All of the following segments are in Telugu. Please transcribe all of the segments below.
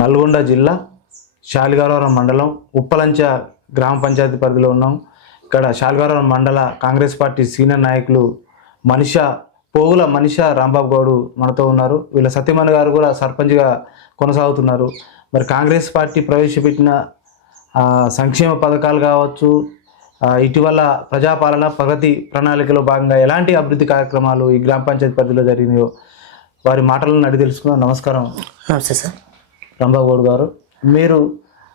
నల్గొండ జిల్లా శాలిగౌరవరం మండలం ఉప్పలంచ గ్రామ పంచాయతీ పరిధిలో ఉన్నాం. ఇక్కడ శాలిగౌరవరం మండల కాంగ్రెస్ పార్టీ సీనియర్ నాయకులు పోగుల మనిషా రాంబాబు గౌడు మనతో ఉన్నారు. వీళ్ళ సత్యమణి గారు కూడా సర్పంచ్గా కొనసాగుతున్నారు. మరి కాంగ్రెస్ పార్టీ ప్రవేశపెట్టిన సంక్షేమ పథకాలు కావచ్చు, ఇటీవల ప్రజాపాలన ప్రగతి ప్రణాళికలో భాగంగా ఎలాంటి అభివృద్ధి కార్యక్రమాలు ఈ గ్రామ పంచాయతీ పరిధిలో జరిగినాయో వారి మాటలను అడిగి తెలుసుకున్నాం. నమస్కారం. నమస్తే సార్. రాంబాబు గౌడ్ గారు, మీరు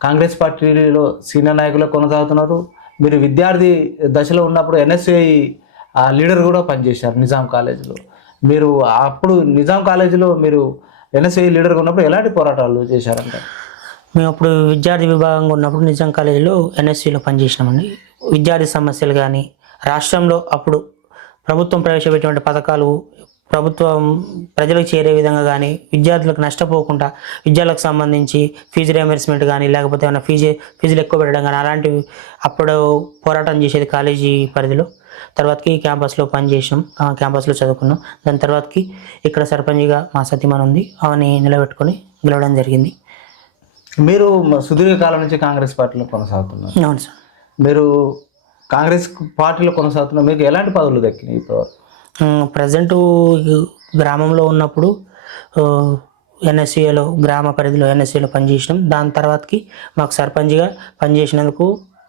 కాంగ్రెస్ పార్టీలో సీనియర్ నాయకులు కొనసాగుతున్నారు. మీరు విద్యార్థి దశలో ఉన్నప్పుడు ఎన్ఎస్ఐ లీడర్ కూడా పనిచేశారు నిజాం కాలేజీలో. మీరు అప్పుడు నిజాం కాలేజీలో మీరు ఎన్ఎస్ఐ లీడర్గా ఉన్నప్పుడు ఎలాంటి పోరాటాలు చేశారంటే? మేము అప్పుడు విద్యార్థి విభాగంగా ఉన్నప్పుడు నిజాం కాలేజీలో ఎన్ఎస్సిలో పనిచేసినామండి. విద్యార్థి సమస్యలు కానీ, రాష్ట్రంలో అప్పుడు ప్రభుత్వం ప్రవేశపెట్టిన పథకాలు ప్రభుత్వం ప్రజలకు చేరే విధంగా కానీ, విద్యార్థులకు నష్టపోకుండా విద్యార్థులకు సంబంధించి ఫీజు రియంబర్స్మెంట్ కానీ, లేకపోతే ఏమైనా ఫీజులు ఎక్కువ పెట్టడం కానీ, అలాంటివి అప్పుడు పోరాటం చేసేది కాలేజీ పరిధిలో. తర్వాతకి క్యాంపస్లో పనిచేసినాం, క్యాంపస్లో చదువుకున్నాం. దాని తర్వాతకి ఇక్కడ సర్పంచ్గా మా సతీమణి ఉంది, ఆమెని నిలబెట్టుకొని గెలవడం జరిగింది. మీరు సుదీర్ఘకాలం నుంచి కాంగ్రెస్ పార్టీలో కొనసాగుతున్నారు. అవును సార్. మీరు కాంగ్రెస్ పార్టీలో కొనసాగుతున్నారు, మీకు ఎలాంటి పదవులు దక్కినాయి ఇప్పటివరకు? ప్రజెంటు గ్రామంలో ఉన్నప్పుడు ఎన్ఎస్సీలో గ్రామ పరిధిలో ఎన్ఎస్సీలో పనిచేసినాం. దాని తర్వాతకి మాకు సర్పంచ్గా పనిచేసినందుకు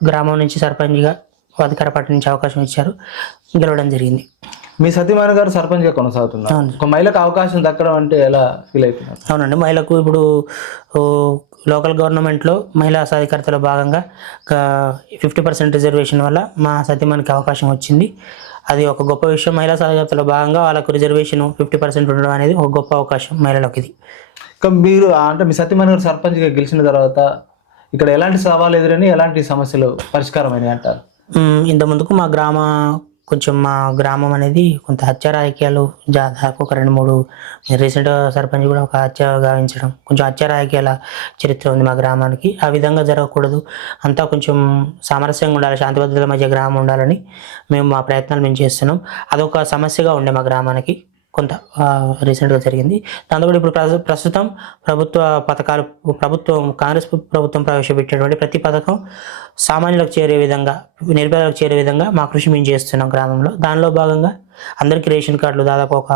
గ్రామం నుంచి సర్పంచ్గా అధికార పార్టీ నుంచి అవకాశం ఇచ్చారు, గెలవడం జరిగింది. మీ సతీమణి గారు సర్పంచ్గా కొనసాగుతున్నారు. ఒక మహిళకు అవకాశం దక్కడం అంటే ఎలా ఫీల్ అవుతున్నారు? అవునండి, మహిళకు ఇప్పుడు లోకల్ గవర్నమెంట్లో మహిళా సాధికారతలో భాగంగా 50% రిజర్వేషన్ వల్ల మా సతీమణికి అవకాశం వచ్చింది. అది ఒక గొప్ప విషయం. మహిళా సాధికారతలో భాగంగా వాళ్ళకు రిజర్వేషన్ 50% ఉండడం అనేది ఒక గొప్ప అవకాశం మహిళలకు. ఇది ఇంకా మీరు అంటే మీ సతీమణి గారు సర్పంచ్గా గెలిచిన తర్వాత ఇక్కడ ఎలాంటి సవాళ్ళు ఎదురని, ఎలాంటి సమస్యలు పరిష్కారమైనవి అంటారు? ఇంతకుముందుకు మా గ్రామం అనేది కొంత హత్య రాజకీయాలు దాదాపు ఒక 2-3 రీసెంట్ సర్పంచ్ కూడా ఒక హత్య గావించడం, కొంచెం హత్య రాజకీయాల చరిత్ర ఉంది మా గ్రామానికి. ఆ విధంగా జరగకూడదు, అంతా కొంచెం సామరస్యంగా ఉండాలి, శాంతి భద్రతల మధ్య గ్రామం ఉండాలని మేము మా ప్రయత్నాలు మేము చేస్తున్నాం. అదొక సమస్యగా ఉండే మా గ్రామానికి కొంత రీసెంట్గా జరిగింది. దాంతో కూడా ఇప్పుడు ప్రస్తుతం ప్రభుత్వ పథకాలు కాంగ్రెస్ ప్రభుత్వం ప్రవేశపెట్టినటువంటి ప్రతి పథకం సామాన్యులకు చేరే విధంగా, నిరుపేదలకు చేరే విధంగా మా కృషి మేము చేస్తున్నాం గ్రామంలో. దానిలో భాగంగా అందరికీ రేషన్ కార్డులు దాదాపు ఒక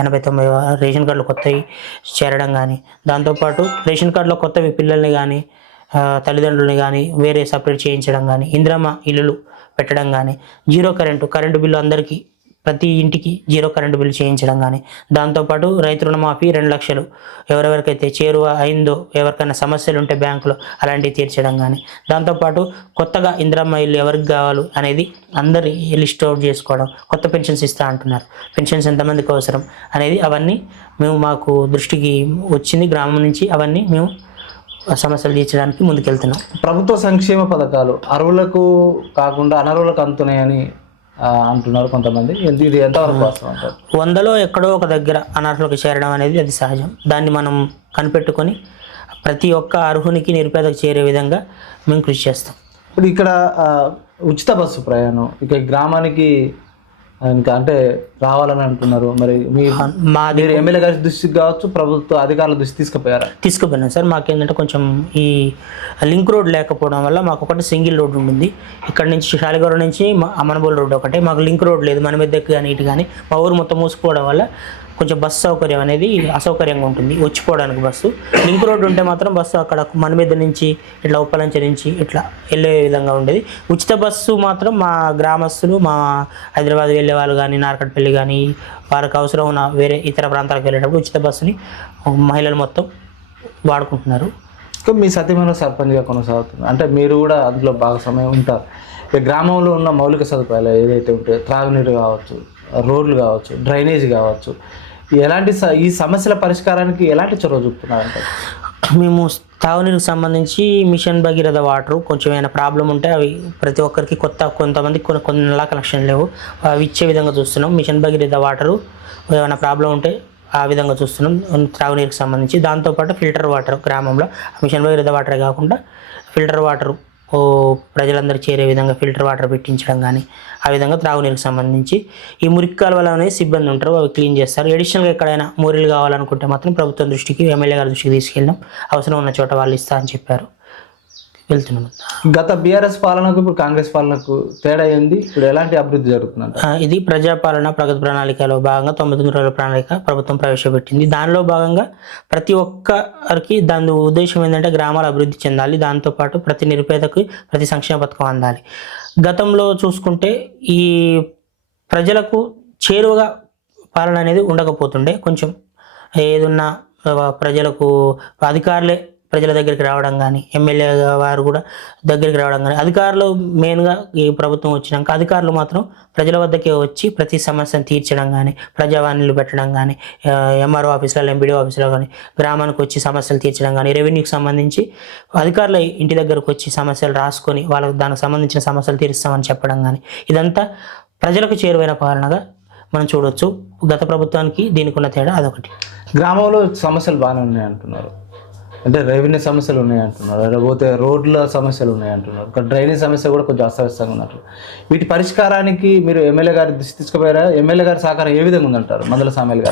80-90 రేషన్ కార్డులు కొత్తవి చేరడం కానీ, దాంతోపాటు రేషన్ కార్డులో కొత్తవి పిల్లల్ని కానీ తల్లిదండ్రులని కానీ వేరే సపరేట్ చేయించడం కానీ, ఇందిరమ్మ ఇల్లులు పెట్టడం కానీ, జీరో కరెంటు బిల్లు అందరికీ ప్రతి ఇంటికి జీరో కరెంటు బిల్లు చేయించడం కానీ, దాంతోపాటు రైతు రుణమాఫీ 2 లక్షలు ఎవరెవరికైతే చేరువ అయిందో, ఎవరికైనా సమస్యలు ఉంటే బ్యాంకులో అలాంటివి తీర్చడం కానీ, దాంతోపాటు కొత్తగా ఇందిరమ్మ ఇల్లు ఎవరికి కావాలి అనేది అందరి లిస్ట్ అవుట్ చేసుకోవడం, కొత్త పెన్షన్స్ ఇస్తా అంటున్నారు, పెన్షన్స్ ఎంతమందికి అవసరం అనేది అవన్నీ మాకు దృష్టికి వచ్చింది గ్రామం నుంచి. అవన్నీ మేము సమస్యలు తీర్చడానికి ముందుకెళ్తున్నాం. ప్రభుత్వ సంక్షేమ పథకాలు అర్హులకు కాకుండా అనర్హులకు అందుతున్నాయని అంటున్నారు కొంతమంది. ఇది ఎంతవరకు వాస్తవం అంటారు? 100లో ఎక్కడో ఒక దగ్గర అనర్హులకు చేరడం అనేది అది సహజం. దాన్ని మనం కనిపెట్టుకొని ప్రతి ఒక్క అర్హునికి నిరుపేదకు చేరే విధంగా మేము కృషి చేస్తాం. ఇప్పుడు ఇక్కడ ఉచిత బస్సు ప్రయాణం ఇక గ్రామానికి ఇంకా అంటే రావాలని అంటున్నారు. మరి మీరు ఎమ్మెల్యే గారి దృష్టికి కావచ్చు, ప్రభుత్వ అధికారుల దృష్టి తీసుకుపోయినాం సార్. మాకేంటంటే కొంచెం ఈ లింక్ రోడ్ లేకపోవడం వల్ల మాకు ఒకటి సింగిల్ రోడ్ ఉంటుంది. ఇక్కడ నుంచి శాలిగౌరవం నుంచి అమనబోల్ రోడ్ ఒకటే, మాకు లింక్ రోడ్ లేదు. మన మీద కానీ ఇటు కానీ మా ఊరు మొత్తం మూసుకుపోవడం వల్ల కొంచెం బస్సు సౌకర్యం అనేది అసౌకర్యంగా ఉంటుంది వచ్చిపోవడానికి. బస్సు లింక్ రోడ్డు ఉంటే మాత్రం బస్సు అక్కడ మన మీద నుంచి ఇట్లా ఉప్పలంచ నుంచి ఇట్లా వెళ్ళే విధంగా ఉండేది. ఉచిత బస్సు మాత్రం మా గ్రామస్తులు, మా హైదరాబాద్ వెళ్ళే వాళ్ళు కానీ, నార్కట్పల్లి కానీ, వారికి అవసరం ఉన్న వేరే ఇతర ప్రాంతాలకు వెళ్ళేటప్పుడు ఉచిత బస్సుని మహిళలు మొత్తం వాడుకుంటున్నారు. మీ సతీమణి సర్పంచ్గా కొనసాగుతుంది అంటే మీరు కూడా అందులో భాగస్వామ్యం ఉంటారు. ఇక గ్రామంలో ఉన్న మౌలిక సదుపాయాలు ఏదైతే ఉంటాయో, త్రాగునీరు కావచ్చు, రోడ్లు కావచ్చు, డ్రైనేజ్ కావచ్చు, ఈ సమస్యల పరిష్కారానికి ఎలాంటి చొరవ చూపుతున్నారంటే? మేము తాగునీరుకు సంబంధించి మిషన్ భగీరథ వాటర్ కొంచెం ఏమైనా ప్రాబ్లం ఉంటే అవి ప్రతి ఒక్కరికి కొంతమంది కొన్ని నెలల కనెక్షన్ లేవు, అవి ఇచ్చే విధంగా చూస్తున్నాం. మిషన్ భగీరథ వాటరు ఏమైనా ప్రాబ్లం ఉంటే ఆ విధంగా చూస్తున్నాం త్రాగునీరుకు సంబంధించి. దాంతోపాటు ఫిల్టర్ వాటర్ గ్రామంలో మిషన్ భగీరథ వాటరే కాకుండా ఫిల్టర్ వాటర్ ప్రజలందరూ చేరే విధంగా ఫిల్టర్ వాటర్ పెట్టించడం కానీ, ఆ విధంగా త్రాగునీరుకు సంబంధించి ఈ మురికి కాలువలు అనేది సిబ్బంది ఉంటారు, అవి క్లీన్ చేస్తారు. అడిషనల్గా ఎక్కడైనా మోరీలు కావాలనుకుంటే మాత్రం ప్రభుత్వం దృష్టికి, ఎమ్మెల్యే గారి దృష్టికి తీసుకెళ్ళాం. అవసరం ఉన్న చోట వాళ్ళు ఇస్తా అని చెప్పారు. వెళ్తున్నాం. గత బీఆర్ఎస్ పాలనకు ఇప్పుడు కాంగ్రెస్ పాలనకు తేడా ఏంది? ఇప్పుడు ఎలాంటి అభివృద్ధి జరుగుతుందంట? ఇది ప్రజాపాలన ప్రగతి ప్రణాళికలో భాగంగా 99 రోజుల ప్రణాళిక ప్రభుత్వం ప్రవేశపెట్టింది. దానిలో భాగంగా ప్రతి ఒక్కరికి దాని ఉద్దేశం ఏంటంటే గ్రామాలు అభివృద్ధి చెందాలి, దాంతోపాటు ప్రతి నిరుపేదకు ప్రతి సంక్షేమ పథకం అందాలి. గతంలో చూసుకుంటే ఈ ప్రజలకు చేరువగా పాలన అనేది ఉండకపోతుండే. కొంచెం ఏదున్నా ప్రజలకు అధికారులే ప్రజల దగ్గరికి రావడం కానీ, ఎమ్మెల్యే వారు కూడా దగ్గరికి రావడం కానీ, అధికారులు మెయిన్గా ఈ ప్రభుత్వం వచ్చినాక అధికారులు మాత్రం ప్రజల వద్దకే వచ్చి ప్రతి సమస్యను తీర్చడం కానీ, ప్రజావాణిలు పెట్టడం కానీ, ఎంఆర్ఓ ఆఫీసులో, ఎంపీడీ ఆఫీసులో కానీ గ్రామానికి వచ్చి సమస్యలు తీర్చడం కానీ, రెవెన్యూకి సంబంధించి అధికారులు ఇంటి దగ్గరకు వచ్చి సమస్యలు రాసుకొని వాళ్ళకు దానికి సంబంధించిన సమస్యలు తీరుస్తామని చెప్పడం కానీ, ఇదంతా ప్రజలకు చేరువైన పాలనగా మనం చూడవచ్చు. గత ప్రభుత్వానికి దీనికి ఉన్న తేడా అదొకటి. గ్రామంలో సమస్యలు బాగానే ఉన్నాయి అంటున్నారు, అంటే రెవెన్యూ సమస్యలు ఉన్నాయి అంటున్నారు, లేకపోతే రోడ్ల సమస్యలు ఉన్నాయి అంటున్నారు, ఒక డ్రైనేజ్ సమస్య కూడా కొంచెం అస్తవ్యస్తంగా ఉన్నట్లు. వీటి పరిష్కారానికి మీరు ఎమ్మెల్యే గారి దృష్టి తీసుకుపోయారా? ఎమ్మెల్యే గారి సహకారం ఏ విధంగా ఉందంటారు? మందల సామేల్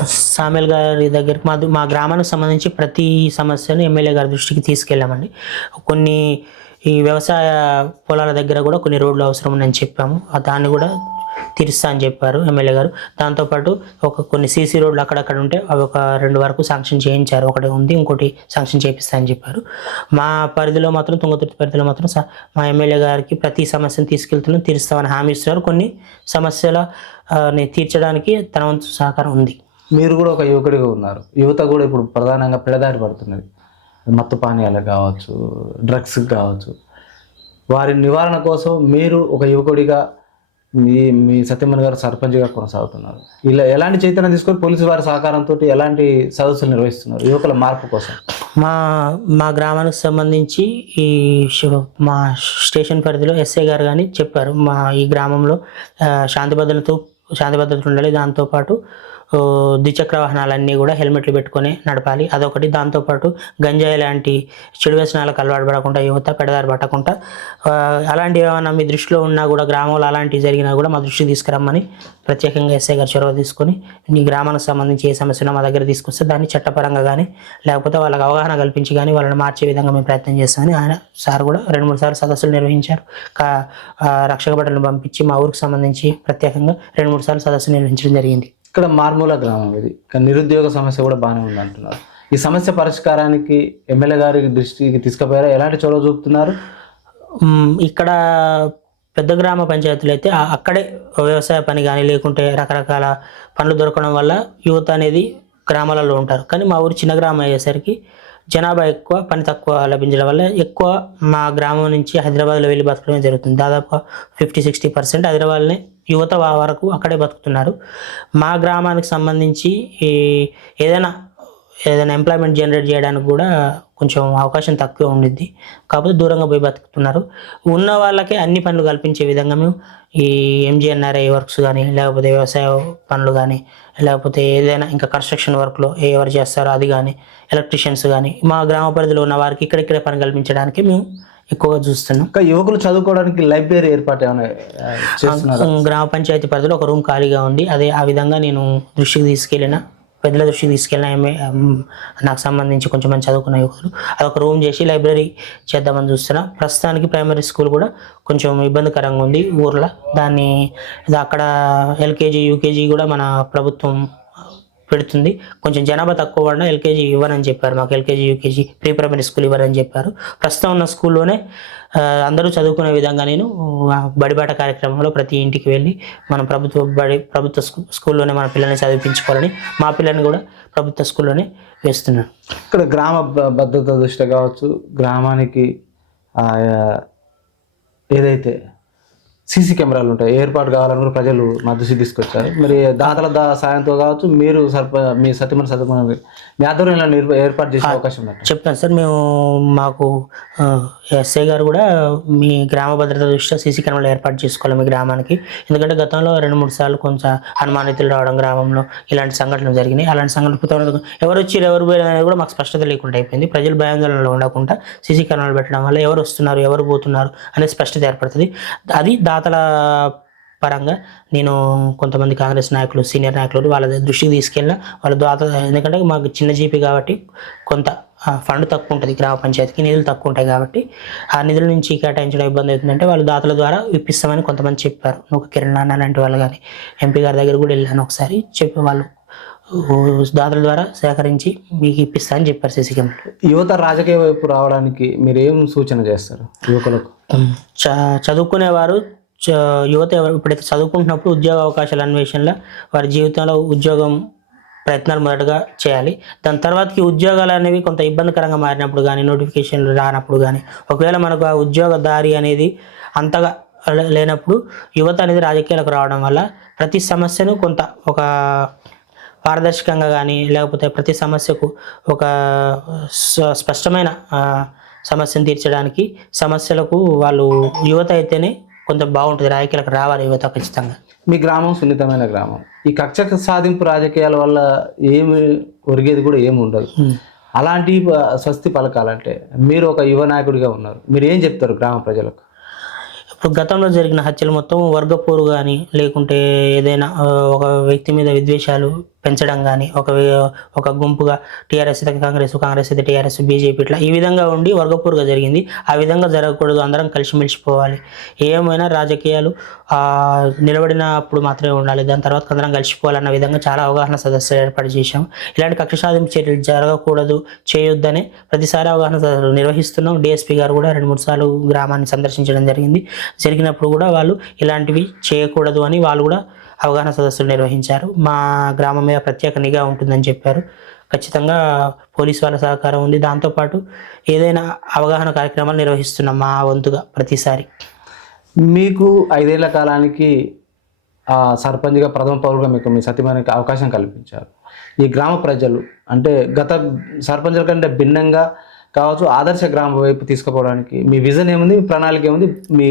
గారు గారి దగ్గరికి మా గ్రామానికి సంబంధించి ప్రతి సమస్యను ఎమ్మెల్యే గారి దృష్టికి తీసుకెళ్ళామండి. కొన్ని ఈ వ్యవసాయ పొలాల దగ్గర కూడా కొన్ని రోడ్లు అవసరం ఉందని చెప్పాము, దాన్ని కూడా తీరుస్తా అని చెప్పారు ఎమ్మెల్యే గారు. దాంతోపాటు కొన్ని సీసీ రోడ్లు అక్కడక్కడ ఉంటే అవి ఒక 2 వరకు శాంక్షన్ చేయించారు. ఒకటి ఉంది, ఇంకోటి శాంక్షన్ చేపిస్తా అని చెప్పారు. మా పరిధిలో మాత్రం, తుంగతుర్తి పరిధిలో మాత్రం మా ఎమ్మెల్యే గారికి ప్రతి సమస్యను తీసుకెళ్తున్నాం, తీరుస్తామని హామీ ఇస్తున్నారు. కొన్ని సమస్యల తీర్చడానికి తన వంతు సహకారం ఉంది. మీరు కూడా ఒక యువకుడిగా ఉన్నారు. యువత కూడా ఇప్పుడు ప్రధానంగా పిల్లదారి పడుతున్నది, మత్తు పానీయాలకు కావచ్చు, డ్రగ్స్కి కావచ్చు. వారి నివారణ కోసం మీరు ఒక యువకుడిగా మీ సత్యమణి గారు సర్పంచ్గా కొనసాగుతున్నారు. ఇలా ఎలాంటి చైతన్యం తీసుకొని పోలీసు వారి సహకారంతో ఎలాంటి సదస్సులు నిర్వహిస్తున్నారు యువకుల మార్పు కోసం? మా గ్రామానికి సంబంధించి ఈ మా స్టేషన్ పరిధిలో ఎస్ఐ గారు కానీ చెప్పారు, మా ఈ గ్రామంలో శాంతి భద్రత ఉండాలి, దాంతోపాటు ద్విచక్ర వాహనాలన్నీ కూడా హెల్మెట్లు పెట్టుకొని నడపాలి, అదొకటి. దాంతోపాటు గంజాయి లాంటి చెడు వ్యసనాలకు అలవాటు పడకుండా, యువత పెడదారి పట్టకుండా, అలాంటివి ఏమైనా మీ దృష్టిలో ఉన్నా కూడా, గ్రామంలో అలాంటివి జరిగినా కూడా మా దృష్టికి తీసుకురమ్మని ప్రత్యేకంగా ఎస్ఐ గారు చొరవ తీసుకొని, మీ గ్రామానికి సంబంధించి ఏ సమస్యనో మా దగ్గర తీసుకొస్తే దాన్ని చట్టపరంగా కానీ, లేకపోతే వాళ్ళకి అవగాహన కల్పించి కానీ వాళ్ళని మార్చే విధంగా మేము ప్రయత్నం చేస్తామని ఆయన సార్ కూడా 2-3 సార్లు సదస్సులు నిర్వహించారు. రక్షక భటులను పంపించి మా ఊరికి సంబంధించి ప్రత్యేకంగా 2-3 సార్లు సదస్సులు నిర్వహించడం జరిగింది. ఇక్కడ మార్మూల గ్రామం ఇది, కానీ నిరుద్యోగ సమస్య కూడా బాగానే ఉంది అంటున్నారు. ఈ సమస్య పరిష్కారానికి ఎమ్మెల్యే గారి దృష్టికి తీసుకుపోయారా? ఎలాంటి చొరవ చూపుతున్నారు? ఇక్కడ పెద్ద గ్రామ పంచాయతీలు అయితే అక్కడే వ్యవసాయ పని కానీ, లేకుంటే రకరకాల పనులు దొరకడం వల్ల యువత అనేది గ్రామాలలో ఉంటారు. కానీ మా ఊరు చిన్న గ్రామం అయ్యేసరికి జనాభా ఎక్కువ, పని తక్కువ లభించడం వల్ల ఎక్కువ మా గ్రామం నుంచి హైదరాబాద్లో వెళ్ళి బతకడమే జరుగుతుంది. దాదాపు 50-60% హైదరాబాద్నే యువత వరకు అక్కడే బతుకుతున్నారు. మా గ్రామానికి సంబంధించి ఏదైనా ఎంప్లాయ్మెంట్ జనరేట్ చేయడానికి కూడా కొంచెం అవకాశం తక్కువ ఉండిద్ది, కాకపోతే దూరంగా పోయి బతుకుతున్నారు. ఉన్న వాళ్ళకే అన్ని పనులు కల్పించే విధంగా మేము ఈ ఎంజీఎన్ఆర్ఐ వర్క్స్ కానీ, లేకపోతే వ్యవసాయ పనులు కానీ, లేకపోతే ఏదైనా ఇంకా కన్స్ట్రక్షన్ వర్క్లో ఎవరు చేస్తారో అది కానీ, ఎలక్ట్రీషియన్స్ కానీ, మా గ్రామ పరిధిలో ఉన్న వారికి ఇక్కడిక్కడే పని కల్పించడానికి మేము ఎక్కువగా చూస్తున్నాం. ఇంకా యువకులు చదువుకోవడానికి లైబ్రరీ ఏర్పాటు ఏమైనా చేస్తున్నారా? గ్రామ పంచాయతీ పరిధిలో ఒక రూమ్ ఖాళీగా ఉంది, ఆ విధంగా నేను పెద్దల దృష్టికి తీసుకెళ్ళిన నాకు సంబంధించి కొంచెం మంది చదువుకున్న యువకులు అదొక రూమ్ చేసి లైబ్రరీ చేద్దామని చూస్తున్నా. ప్రస్తుతానికి ప్రైమరీ స్కూల్ కూడా కొంచెం ఇబ్బందికరంగా ఉంది ఊర్లో, దాన్ని అక్కడ ఎల్కేజీ యూకేజీ కూడా మన ప్రభుత్వం పెడుతుంది. కొంచెం జనాభా తక్కువ పడినా ఎల్కేజీ ఇవ్వరని చెప్పారు మాకు, LKG UKG pre primary school ఇవ్వరని చెప్పారు. ప్రస్తుతం ఉన్న స్కూల్లోనే అందరూ చదువుకునే విధంగా నేను బడిబాట కార్యక్రమంలో ప్రతి ఇంటికి వెళ్ళి మనం ప్రభుత్వ స్కూల్లోనే మన పిల్లల్ని చదివించుకోవాలని, మా పిల్లల్ని కూడా ప్రభుత్వ స్కూల్లోనే వేస్తున్నాను. ఇక్కడ గ్రామ భద్రత దృష్టి కావచ్చు, గ్రామానికి ఏదైతే సీసీ కెమెరాలు ఉంటాయి, ఏర్పాటు కావాలని కూడా ప్రజలు మా దృష్టికి తీసుకొచ్చారు. మరి దాతల సాయంతో కావచ్చు, మీరు మీ సత్యమని సత్యమని మీ ఆధ్వర్యంలో ఏర్పాటు చేసే అవకాశం ఉంది. చెప్తాను సార్. మాకు ఎస్ఐ గారు కూడా మీ గ్రామ భద్రత దృష్ట్యా సీసీ కెమెరాలు ఏర్పాటు చేసుకోవాలి మీ గ్రామానికి. ఎందుకంటే గతంలో 2-3 సార్లు కొంచెం అనుమానితులు రావడం గ్రామంలో ఇలాంటి సంఘటనలు జరిగినాయి. అలాంటి సంఘటనలు ఎవరు వచ్చి ఎవరు పోయారు అనేది కూడా మాకు స్పష్టత లేకుండా అయిపోయింది. ప్రజలు భయాందోళనలో ఉండకుండా సీసీ కెమెరాలు పెట్టడం వల్ల ఎవరు వస్తున్నారు, ఎవరు పోతున్నారు అనే స్పష్టత ఏర్పడుతుంది. అది దాతల పరంగా నేను కొంతమంది కాంగ్రెస్ నాయకులు, సీనియర్ నాయకులు వాళ్ళ దృష్టికి తీసుకెళ్ళిన వాళ్ళ దాత, ఎందుకంటే మాకు చిన్న జీపీ కాబట్టి కొంత ఫండ్ తక్కువ ఉంటుంది, గ్రామ పంచాయతీకి నిధులు తక్కువ ఉంటాయి కాబట్టి ఆ నిధుల నుంచి కేటాయించడం ఇబ్బంది అవుతుందంటే వాళ్ళు దాతల ద్వారా ఇప్పిస్తామని కొంతమంది చెప్పారు. ఒక కిరణ్ అన్న లాంటి వాళ్ళు కానీ ఎంపీ గారి దగ్గర కూడా వెళ్ళాను ఒకసారి, చెప్పి వాళ్ళు దాతల ద్వారా సేకరించి మీకు ఇప్పిస్తా అని చెప్పారు సీసీ కెమెరాలు. యువత రాజకీయ వైపు రావడానికి మీరు ఏం సూచన చేస్తారు యువకులకు? చదువుకునేవారు యువత ఇప్పుడైతే చదువుకుంటున్నప్పుడు ఉద్యోగ అవకాశాల అన్వేషణలో వారి జీవితంలో ఉద్యోగం ప్రయత్నాలు మొదటగా చేయాలి. దాని తర్వాతకి ఉద్యోగాలు అనేవి కొంత ఇబ్బందికరంగా మారినప్పుడు కానీ, నోటిఫికేషన్లు రానప్పుడు కానీ, ఒకవేళ మనకు ఆ ఉద్యోగ దారి అనేది అంతగా లేనప్పుడు యువత అనేది రాజకీయాలకు రావడం వల్ల ప్రతి సమస్యను కొంత ఒక పారదర్శకంగా కానీ, లేకపోతే ప్రతి సమస్యకు ఒక స్పష్టమైన సమస్యను తీర్చడానికి సమస్యలకు వాళ్ళు యువత అయితేనే కొంచెం బాగుంటుంది. రాజకీయాలకు రావాలి యువత ఖచ్చితంగా. మీ గ్రామం సున్నితమైన గ్రామం. ఈ కక్ష సాధింపు రాజకీయాల వల్ల ఏమి ఒరిగేది కూడా ఏమి ఉండదు. అలాంటి స్వస్తి పలకాలంటే మీరు ఒక యువ నాయకుడిగా ఉన్నారు, మీరు ఏం చెప్తారు గ్రామ ప్రజలకు? ఇప్పుడు గతంలో జరిగిన హత్యలు మొత్తం వర్గపోరు కానీ, లేకుంటే ఏదైనా ఒక వ్యక్తి మీద విద్వేషాలు పెంచడం కానీ, ఒక గుంపుగా టీఆర్ఎస్ అయితే కాంగ్రెస్, కాంగ్రెస్ అయితే టీఆర్ఎస్, బీజేపీ ఇట్లా ఈ విధంగా ఉండి వర్గపోరుగా జరిగింది. ఆ విధంగా జరగకూడదు, అందరం కలిసిమెలిసిపోవాలి. ఏమైనా రాజకీయాలు నిలబడినప్పుడు మాత్రమే ఉండాలి, దాని తర్వాత అందరం కలిసిపోవాలన్న విధంగా చాలా అవగాహన సదస్సులు ఏర్పాటు చేశాం. ఇలాంటి కక్ష సాధింపు చర్యలు జరగకూడదు, చేయొద్దని ప్రతిసారి అవగాహన సదస్సులు నిర్వహిస్తున్నాం. డిఎస్పీ గారు కూడా 2-3 సార్లు గ్రామాన్ని సందర్శించడం జరిగింది. జరిగినప్పుడు కూడా వాళ్ళు ఇలాంటివి చేయకూడదు అని వాళ్ళు కూడా అవగాహన సదస్సులు నిర్వహించారు. మా గ్రామం మీద ప్రత్యేక నిఘా ఉంటుందని చెప్పారు. ఖచ్చితంగా పోలీస్ వాళ్ళ సహకారం ఉంది. దాంతోపాటు ఏదైనా అవగాహన కార్యక్రమాలు నిర్వహిస్తున్నాం మా వంతుగా ప్రతిసారి. మీకు 5 ఏళ్ల కాలానికి సర్పంచ్గా ప్రథమ పౌరుగా మీకు మీ సత్యమనికి అవకాశం కల్పించారు. ఈ గ్రామ ప్రజలు అంటే గత సర్పంచుల కంటే భిన్నంగా కావచ్చు, ఆదర్శ గ్రామ వైపు తీసుకుపోవడానికి మీ విజన్ ఏముంది, ప్రణాళిక ఏముంది? మీ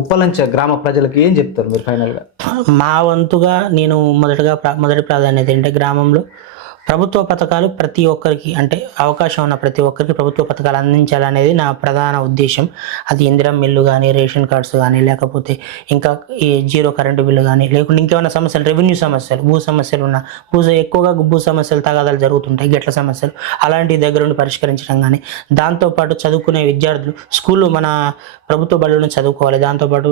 ఉప్పలంచ గ్రామ ప్రజలకి ఏం చెప్తారు మీరు ఫైనల్గా? మా వంతుగా నేను మొదటి ప్రాధాన్యత ఏంటంటే గ్రామంలో ప్రభుత్వ పథకాలు ప్రతి ఒక్కరికి, అంటే అవకాశం ఉన్న ప్రతి ఒక్కరికి ప్రభుత్వ పథకాలు అందించాలనేది నా ప్రధాన ఉద్దేశం. అది ఇందిరమ్మ ఇల్లు కానీ, రేషన్ కార్డ్స్ కానీ, లేకపోతే ఇంకా ఈ 0 కరెంటు బిల్లు కానీ, లేకుంటే ఇంకేమైనా సమస్యలు, రెవెన్యూ సమస్యలు, భూ సమస్యలు ఉన్న ఎక్కువగా భూ సమస్యలు, తగాదాలు జరుగుతుంటాయి, గెట్ల సమస్యలు, అలాంటి దగ్గర నుండి పరిష్కరించడం కానీ, దాంతోపాటు చదువుకునే విద్యార్థులు స్కూళ్ళు మన ప్రభుత్వ బడులను చదువుకోవాలి. దాంతోపాటు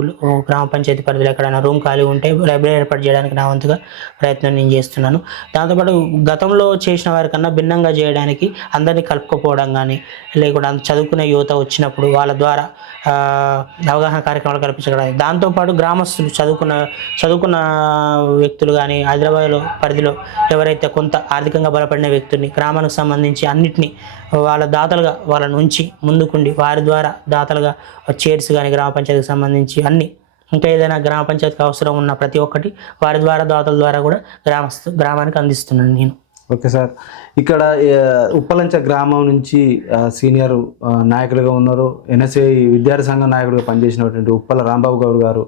గ్రామ పంచాయతీ పరిధిలో ఎక్కడైనా రూమ్ ఖాళీ ఉంటే లైబ్రరీ ఏర్పాటు చేయడానికి నా వంతుగా ప్రయత్నం నేను చేస్తున్నాను. దాంతోపాటు గతంలో చేసిన వారికన్నా భిన్నంగా చేయడానికి అందరినీ కలుపుకోపోవడం కానీ, లేకుండా చదువుకునే యువత వచ్చినప్పుడు వాళ్ళ ద్వారా అవగాహన కార్యక్రమాలు కల్పించడం. దాంతోపాటు గ్రామస్తులు చదువుకున్న వ్యక్తులు కానీ, హైదరాబాద్లో పరిధిలో ఎవరైతే కొంత ఆర్థికంగా బలపడిన వ్యక్తుల్ని గ్రామానికి సంబంధించి అన్నిటినీ వాళ్ళ దాతలుగా వాళ్ళని ఉంచి ముందుకుండి వారి ద్వారా దాతలుగా చైర్స్ కానీ, గ్రామ పంచాయతీకి సంబంధించి అన్ని, ఇంకా ఏదైనా గ్రామ పంచాయతీకి అవసరం ఉన్న ప్రతి ఒక్కటి వారి ద్వారా, దాతల ద్వారా కూడా గ్రామానికి అందిస్తున్నాను నేను. ఓకే సార్, ఇక్కడ ఉప్పలంచ గ్రామం నుంచి సీనియర్ నాయకులుగా ఉన్నారు, ఎన్ఎస్ఏ విద్యార్థి సంఘం నాయకుడిగా పనిచేసినటువంటి ఉప్పల రాంబాబు గౌడ్ గారు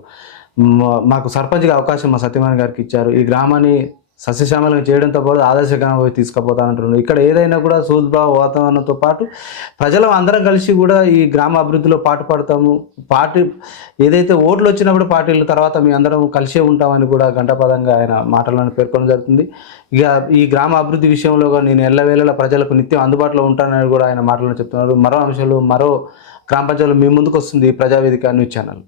మాకు సర్పంచ్గా అవకాశం మా సత్యమని గారికి ఇచ్చారు. ఈ గ్రామాన్ని సస్యశ్యామలంగా చేయడంతో పాటు ఆదర్శ గ్రామం తీసుకుపోతానంటున్నారు. ఇక్కడ ఏదైనా కూడా సూద్భావ వాతావరణంతో పాటు ప్రజలు అందరం కలిసి కూడా ఈ గ్రామ అభివృద్ధిలో పాటుపడతాము. ఏదైతే ఓట్లు వచ్చినప్పుడు పార్టీల తర్వాత మీ అందరం కలిసే ఉంటామని కూడా గంటపదంగా ఆయన మాటలను పేర్కొనడం జరుగుతుంది. ఇక ఈ గ్రామ అభివృద్ధి విషయంలో నేను ఎల్లవేళలా ప్రజలకు నిత్యం అందుబాటులో ఉంటానని కూడా ఆయన మాటలను చెప్తున్నారు. మరో అంశాలు, మరో గ్రామ పంచాయతీలో మీ ముందుకు వస్తుంది ప్రజావేదిక న్యూస్ ఛానల్.